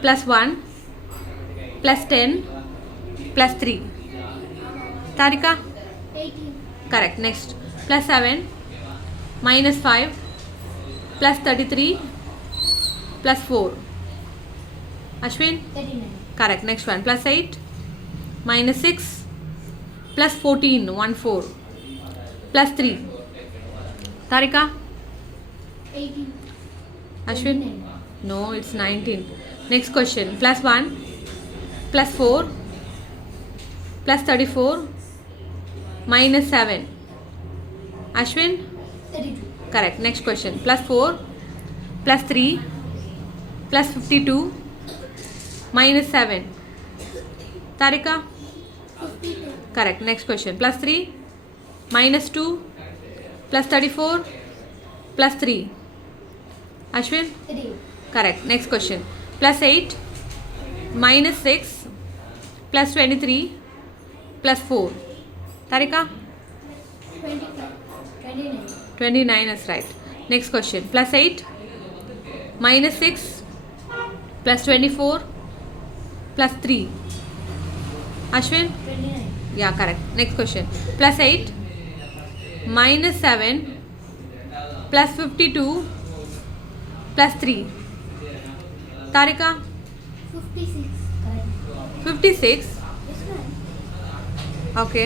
plus 1 plus 10 plus 3. Tharika? 18. Correct. Next. Plus 7 minus 5 plus 33 plus 4. Ashwin? 39. Correct. Next one. Plus 8 minus 6 plus 14. 1 4 plus 3. Tharika? 18. Ashwin? 29. No, it's 19. Next question. Plus 1 plus 4 plus 34 minus 7. Ashwin? 32. Correct. Next question. Plus 4 plus 3 plus 52 minus 7. Tharika? 52. Correct. Next question. Plus 3 minus 2 plus 34 plus 3. Ashwin? 3. Correct. Next question. Plus 8 minus 6 plus 23 plus 4. Tharika? 25. 29. 29 is right. Next question. Plus 8 minus 6 plus 24 plus 3. Ashwin? 29. Yeah, correct. Next question. Plus 8 minus 7 plus 52 plus 3. Tharika? 56. Correct. 56. Yes, ma'am. Okay.